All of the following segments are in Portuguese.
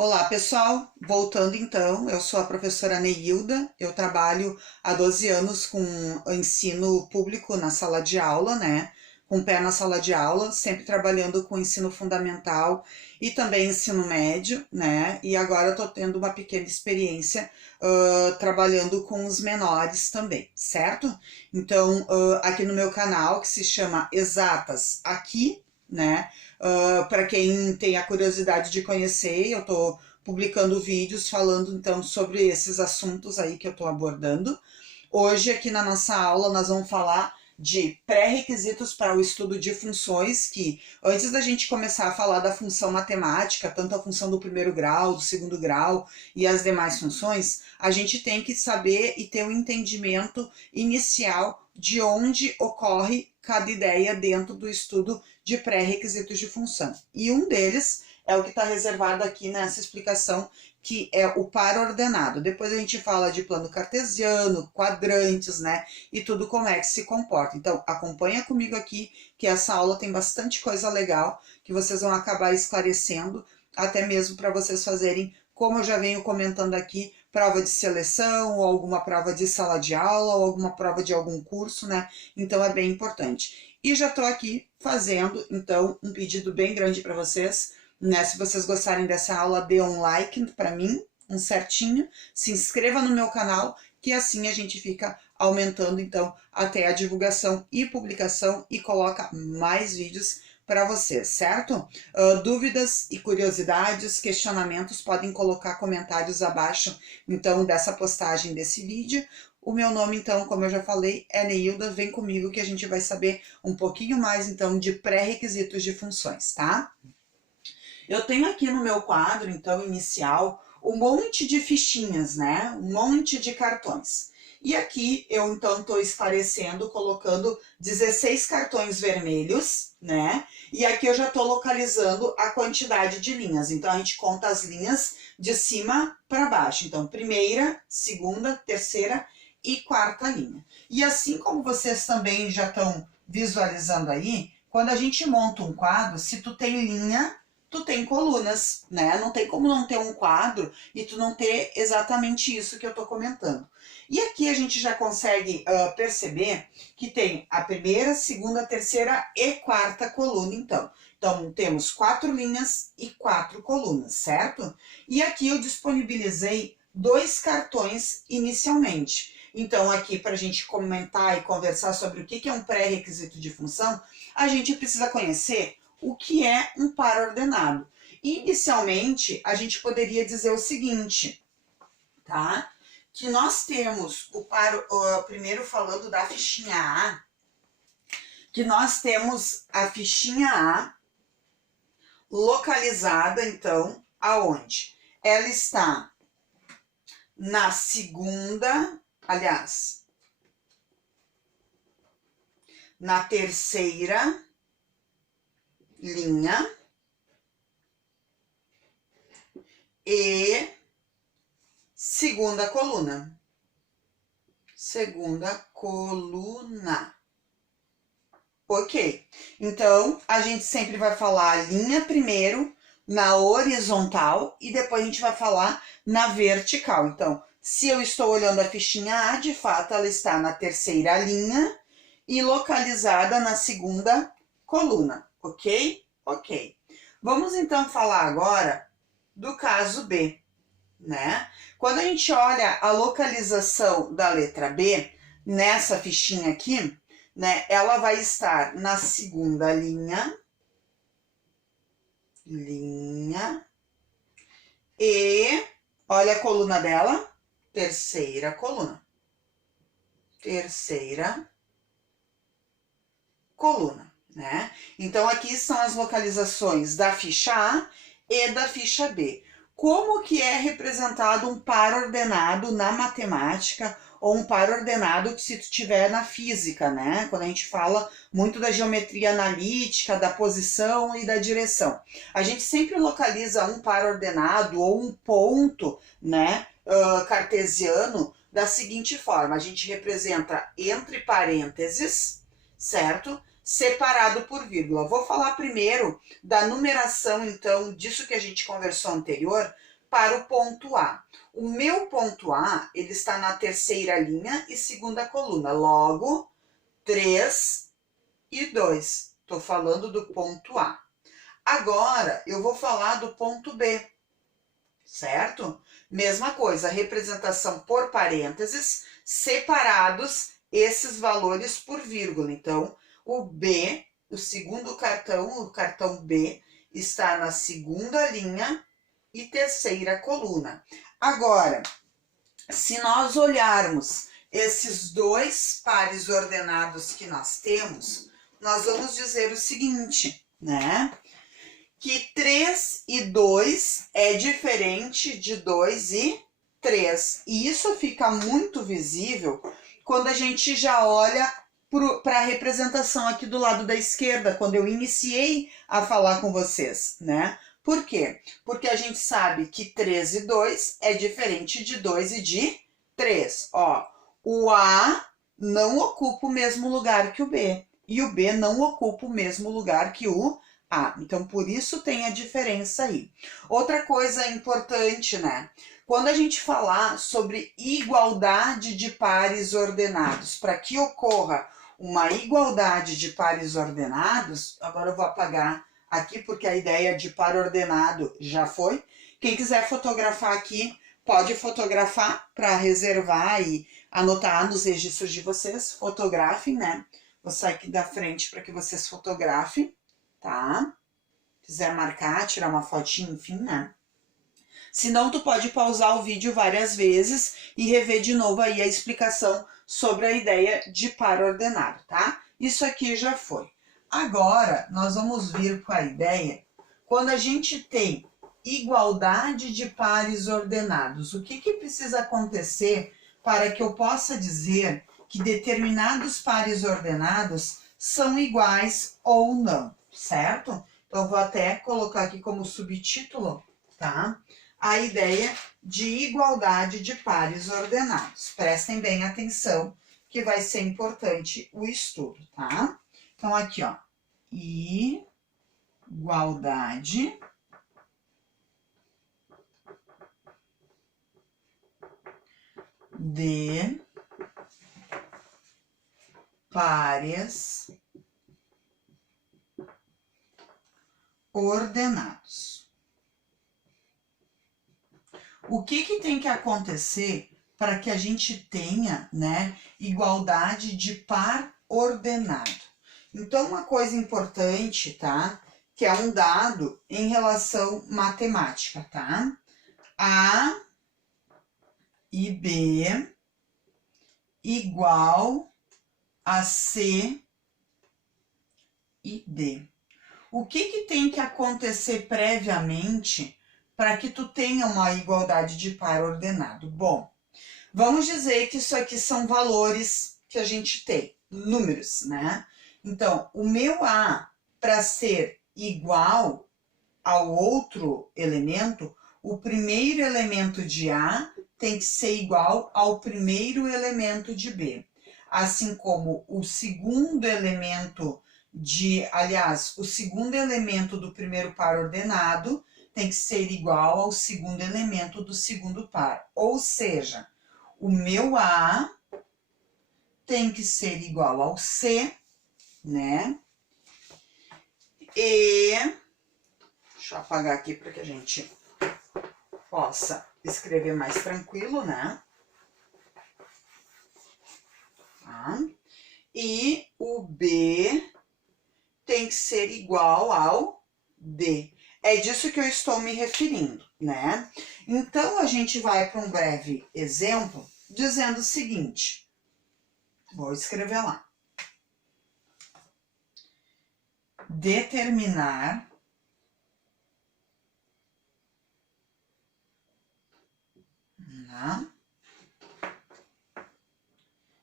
Olá, pessoal! Voltando então, eu sou a professora Neilda, eu trabalho há 12 anos com ensino público na sala de aula, né? Com o pé na sala de aula, sempre trabalhando com ensino fundamental e também ensino médio, né? E agora eu tô tendo uma pequena experiência trabalhando com os menores também, certo? Então, aqui no meu canal, que se chama Exatas Aqui, né? Para quem tem a curiosidade de conhecer, eu estou publicando vídeos falando então sobre esses assuntos aí que eu estou abordando. Hoje, aqui na nossa aula, nós vamos falar de pré-requisitos para o estudo de funções, que antes da gente começar a falar da função matemática, tanto a função do primeiro grau, do segundo grau e as demais funções, a gente tem que saber e ter um entendimento inicial de onde ocorre cada ideia dentro do estudo de pré-requisitos de função. E um deles é o que está reservado aqui nessa explicação, que é o par ordenado. Depois a gente fala de plano cartesiano, quadrantes, né? E tudo como é que se comporta. Então, acompanha comigo aqui, que essa aula tem bastante coisa legal que vocês vão acabar esclarecendo, até mesmo para vocês fazerem, como eu já venho comentando aqui, prova de seleção, ou alguma prova de sala de aula, ou alguma prova de algum curso, né? Então, é bem importante. E já estou aqui fazendo, então, um pedido bem grande para vocês, né? Se vocês gostarem dessa aula, dê um like para mim, um certinho, se inscreva no meu canal, que assim a gente fica aumentando, então, até a divulgação e publicação e coloca mais vídeos para vocês, certo? Dúvidas e curiosidades, questionamentos, podem colocar comentários abaixo, então, dessa postagem desse vídeo. O meu nome, então, como eu já falei, é Neilda, vem comigo que a gente vai saber um pouquinho mais, então, de pré-requisitos de funções, tá? Eu tenho aqui no meu quadro, então, inicial, um monte de fichinhas, né? Um monte de cartões. E aqui eu, então, estou esclarecendo, colocando 16 cartões vermelhos, né? E aqui eu já estou localizando a quantidade de linhas. Então, a gente conta as linhas de cima para baixo. Então, primeira, segunda, terceira e quarta linha. E assim como vocês também já estão visualizando aí, quando a gente monta um quadro, se tu tem linha, tu tem colunas, né? Não tem como não ter um quadro e tu não ter exatamente isso que eu tô comentando. E aqui a gente já consegue perceber que tem a primeira, segunda, terceira e quarta coluna, então. Então, temos 4 linhas e 4 colunas, certo? E aqui eu disponibilizei 2 cartões inicialmente. Então, aqui para a gente comentar e conversar sobre o que é um pré-requisito de função, a gente precisa conhecer o que é um par ordenado. Inicialmente, a gente poderia dizer o seguinte, tá? Que nós temos o par, primeiro falando da fichinha A, que nós temos a fichinha A localizada, então, aonde? Ela está na segunda, aliás, na terceira linha e segunda coluna. Segunda coluna. Ok. Então, a gente sempre vai falar a linha primeiro na horizontal e depois a gente vai falar na vertical. Então, se eu estou olhando a fichinha A, de fato, ela está na terceira linha e localizada na segunda coluna. Ok? Ok. Vamos então falar agora do caso B, né? Quando a gente olha a localização da letra B, nessa fichinha aqui, né, ela vai estar na segunda linha, e olha a coluna dela, terceira coluna. Terceira coluna. Né? Então, aqui são as localizações da ficha A e da ficha B. Como que é representado um par ordenado na matemática ou um par ordenado que se tu tiver na física, né? Quando a gente fala muito da geometria analítica, da posição e da direção. A gente sempre localiza um par ordenado ou um ponto, né, cartesiano da seguinte forma. A gente representa entre parênteses, certo? Separado por vírgula. Vou falar primeiro da numeração, então, disso que a gente conversou anterior, para o ponto A. O meu ponto A, ele está na terceira linha e segunda coluna. Logo, 3 e 2. Estou falando do ponto A. Agora, eu vou falar do ponto B, certo? Mesma coisa, representação por parênteses, separados esses valores por vírgula. Então, o B, o segundo cartão, o cartão B, está na segunda linha e terceira coluna. Agora, se nós olharmos esses dois pares ordenados que nós temos, nós vamos dizer o seguinte, né? Que 3 e 2 é diferente de 2 e 3. E isso fica muito visível quando a gente já olha para a representação aqui do lado da esquerda, quando eu iniciei a falar com vocês, né? Por quê? Porque a gente sabe que 3 e 2 é diferente de 2 e de 3. Ó, o A não ocupa o mesmo lugar que o B. E o B não ocupa o mesmo lugar que o A. Então, por isso tem a diferença aí. Outra coisa importante, né? Quando a gente falar sobre igualdade de pares ordenados, para que ocorra uma igualdade de pares ordenados, agora eu vou apagar aqui porque a ideia de par ordenado já foi. Quem quiser fotografar aqui, pode fotografar para reservar e anotar nos registros de vocês. Fotografem, né? Vou sair aqui da frente para que vocês fotografem, tá? Quiser marcar, tirar uma fotinha, enfim, né? Se não, tu pode pausar o vídeo várias vezes e rever de novo aí a explicação sobre a ideia de par ordenado, tá? Isso aqui já foi. Agora, nós vamos vir com a ideia, quando a gente tem igualdade de pares ordenados, o que precisa acontecer para que eu possa dizer que determinados pares ordenados são iguais ou não, certo? Então, vou até colocar aqui como subtítulo, tá? A ideia de igualdade de pares ordenados. Prestem bem atenção, que vai ser importante o estudo, tá? Então, aqui, ó, igualdade de pares ordenados. O que tem que acontecer para que a gente tenha, né, igualdade de par ordenado? Então, uma coisa importante, tá? Que é um dado em relação matemática, tá? A e B igual a C e D. O que tem que acontecer previamente para que tu tenha uma igualdade de par ordenado? Bom, vamos dizer que isso aqui são valores que a gente tem, números, né? Então, o meu A, para ser igual ao outro elemento, o primeiro elemento de A tem que ser igual ao primeiro elemento de B. Assim como o segundo elemento o segundo elemento do primeiro par ordenado tem que ser igual ao segundo elemento do segundo par. Ou seja, o meu A tem que ser igual ao C, né? E deixa eu apagar aqui para que a gente possa escrever mais tranquilo, né? Tá? E o B tem que ser igual ao D. É disso que eu estou me referindo, né? Então, a gente vai para um breve exemplo dizendo o seguinte. Vou escrever lá. Determinar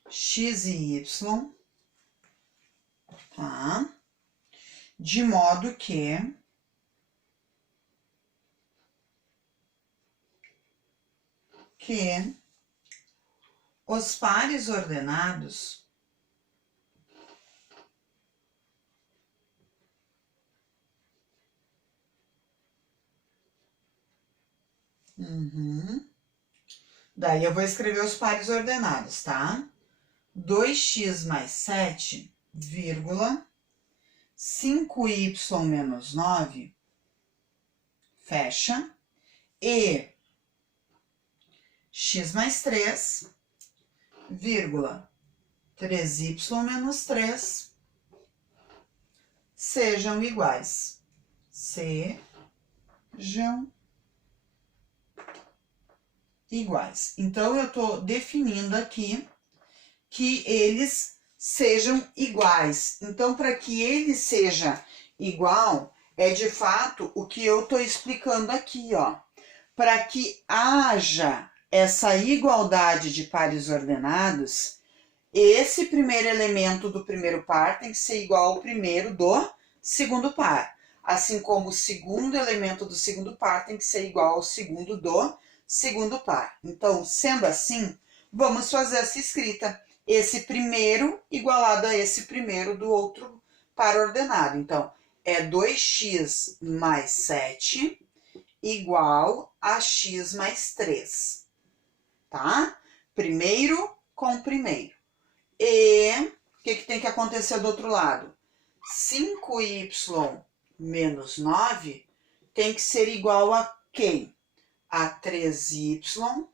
x e y, tá? De modo que os pares ordenados Daí eu vou escrever os pares ordenados, tá? 2x mais 7, vírgula, 5y menos 9, fecha, e x mais 3, vírgula, 3y menos 3, sejam iguais. Sejam iguais. Então, eu estou definindo aqui que eles sejam iguais. Então, para que ele seja igual, é de fato o que eu estou explicando aqui, ó. Para que haja essa igualdade de pares ordenados, esse primeiro elemento do primeiro par tem que ser igual ao primeiro do segundo par. Assim como o segundo elemento do segundo par tem que ser igual ao segundo do segundo par. Então, sendo assim, vamos fazer essa escrita. Esse primeiro igualado a esse primeiro do outro par ordenado. Então, é 2x mais 7 igual a x mais 3. Tá? Primeiro com primeiro. E o que tem que acontecer do outro lado? 5y menos 9 tem que ser igual a quem? A 3y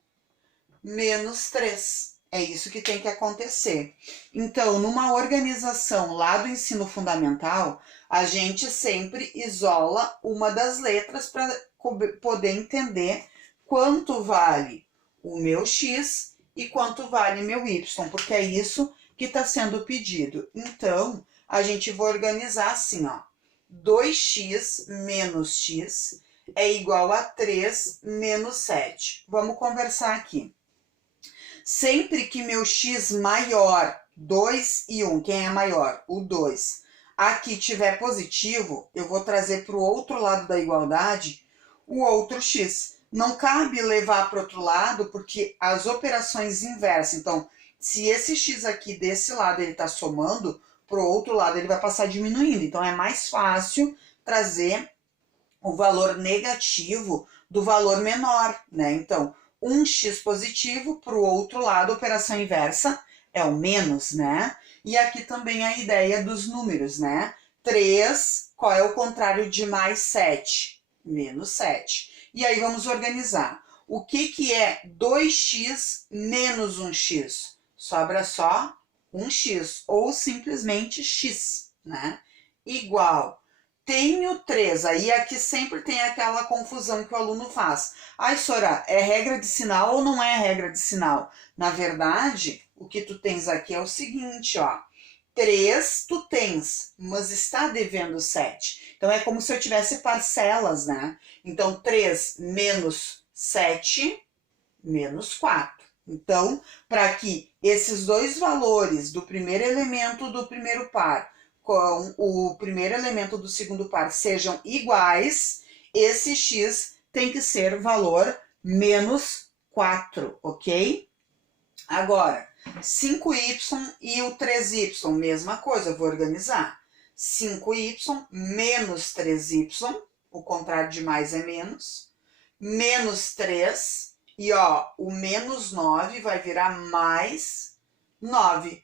menos 3. É isso que tem que acontecer. Então, numa organização lá do ensino fundamental, a gente sempre isola uma das letras para poder entender quanto vale o meu x e quanto vale meu y, porque é isso que está sendo pedido. Então, a gente vai organizar assim, ó. 2x menos x é igual a 3 menos 7. Vamos conversar aqui. Sempre que meu x maior, 2 e 1, quem é maior? O 2. Aqui tiver positivo, eu vou trazer para o outro lado da igualdade o outro x. Não cabe levar para o outro lado, porque as operações inversas. Então, se esse x aqui desse lado ele está somando, para o outro lado ele vai passar diminuindo. Então, é mais fácil trazer o valor negativo do valor menor, né? Então, um x positivo para o outro lado, operação inversa, é o menos, né? E aqui também a ideia dos números, né? 3, qual é o contrário de mais 7? Menos 7. E aí vamos organizar. O que é 2x menos 1x? Sobra só 1x, ou simplesmente x, né? Igual. Tenho 3, aí aqui sempre tem aquela confusão que o aluno faz. Ai, Sora, é regra de sinal ou não é regra de sinal? Na verdade, o que tu tens aqui é o seguinte, ó. 3 tu tens, mas está devendo 7. Então, é como se eu tivesse parcelas, né? Então, 3 menos 7, menos 4. Então, para que esses dois valores do primeiro elemento do primeiro par com o primeiro elemento do segundo par sejam iguais, esse x tem que ser valor menos 4, ok? Agora, 5y e o 3y, mesma coisa, eu vou organizar. 5y menos 3y, o contrário de mais é menos, menos 3, e ó, o menos 9 vai virar mais 9.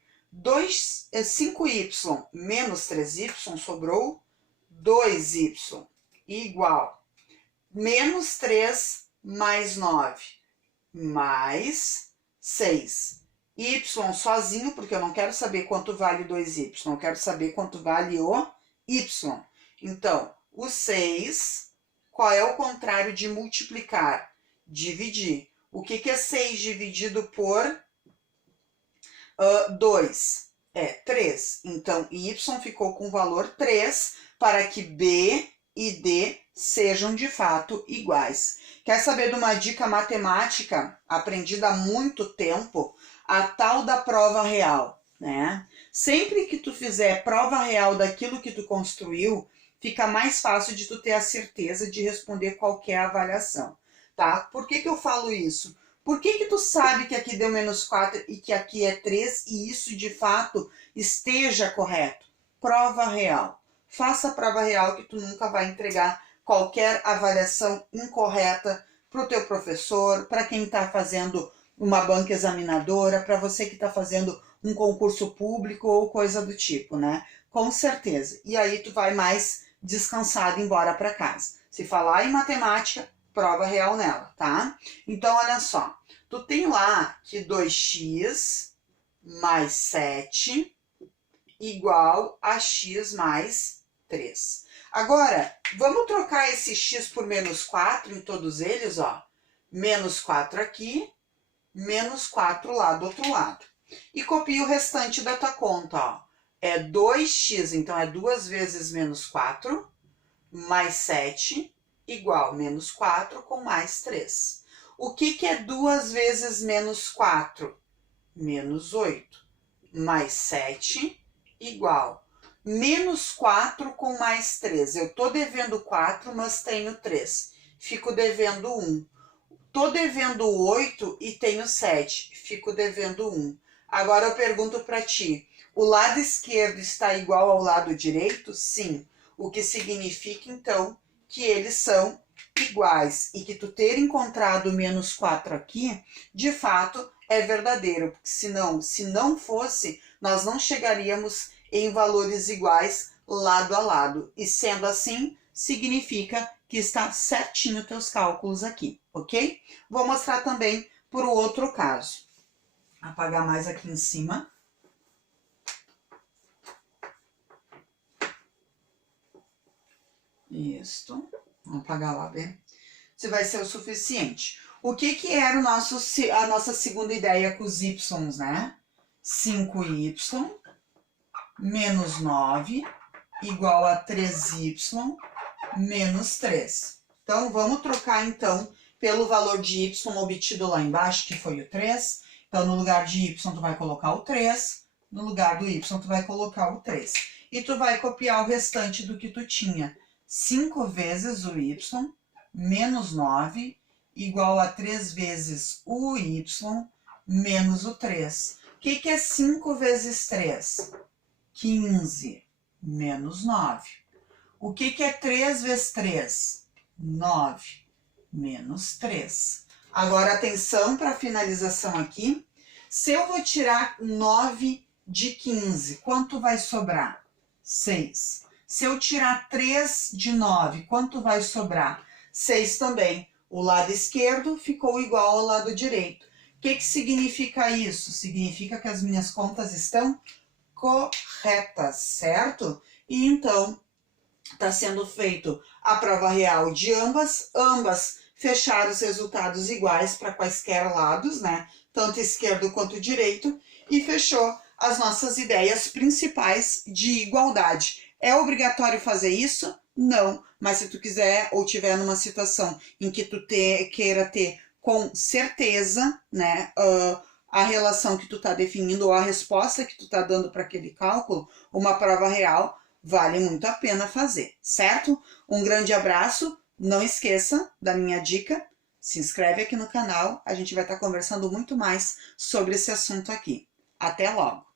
5y menos 3y sobrou 2y, igual. Menos 3 mais 9, mais 6. Y sozinho, porque eu não quero saber quanto vale 2y, eu quero saber quanto vale o y. Então, o 6, qual é o contrário de multiplicar? Dividir. O que é 6 dividido por 2? É 3. Então, y ficou com o valor 3 para que b e d sejam de fato iguais. Quer saber de uma dica matemática aprendida há muito tempo? A tal da prova real, né? Sempre que tu fizer prova real daquilo que tu construiu, fica mais fácil de tu ter a certeza de responder qualquer avaliação, tá? Por que eu falo isso? Por que tu sabe que aqui deu menos 4 e que aqui é 3 e isso de fato esteja correto? Prova real. Faça a prova real que tu nunca vai entregar qualquer avaliação incorreta para o teu professor, para quem está fazendo uma banca examinadora, para você que está fazendo um concurso público ou coisa do tipo, né? Com certeza. E aí tu vai mais descansado embora para casa. Se falar em matemática, prova real nela, tá? Então, olha só. Tu tem lá que 2x mais 7 igual a x mais 3. Agora, vamos trocar esse x por menos 4 em todos eles, ó. Menos 4 aqui, menos 4 lá do outro lado. E copia o restante da tua conta, ó. É 2x, então é 2 vezes menos 4, mais 7, igual menos 4 com mais 3. O que é 2 vezes menos 4? Menos 8. Mais 7, igual menos 4 com mais 3. Eu tô devendo 4, mas tenho 3. Fico devendo 1. Tô devendo 8 e tenho 7. Fico devendo 1. Agora eu pergunto para ti, o lado esquerdo está igual ao lado direito? Sim. O que significa, então, que eles são iguais. E que tu ter encontrado menos 4 aqui, de fato, é verdadeiro. Porque senão, se não fosse, nós não chegaríamos em valores iguais lado a lado. E sendo assim, significa que está certinho teus cálculos aqui, ok? Vou mostrar também por outro caso. Apagar mais aqui em cima. Isto. Vamos apagar lá, bem. Se vai ser o suficiente. O que era a nossa segunda ideia com os y, né? 5y menos 9 igual a 3y menos 3. Então, vamos trocar, então, pelo valor de y obtido lá embaixo, que foi o 3. Então, no lugar de y, tu vai colocar o 3. No lugar do y, tu vai colocar o 3. E tu vai copiar o restante do que tu tinha. 5 vezes o y menos 9 igual a 3 vezes o y menos o 3. O que é 5 vezes 3? 15 menos 9. O que é 3 vezes 3? 9 menos 3. Agora, atenção para a finalização aqui. Se eu vou tirar 9 de 15, quanto vai sobrar? 6. Se eu tirar 3 de 9, quanto vai sobrar? 6 também. O lado esquerdo ficou igual ao lado direito. O que significa isso? Significa que as minhas contas estão corretas, certo? E então, está sendo feito a prova real de ambas. Ambas fecharam os resultados iguais para quaisquer lados, né? Tanto esquerdo quanto direito. E fechou as nossas ideias principais de igualdade. É obrigatório fazer isso? Não. Mas se tu quiser ou tiver numa situação em que tu queira ter com certeza, né, a relação que tu tá definindo ou a resposta que tu tá dando para aquele cálculo, uma prova real, vale muito a pena fazer, certo? Um grande abraço, não esqueça da minha dica, se inscreve aqui no canal, a gente vai estar conversando muito mais sobre esse assunto aqui. Até logo!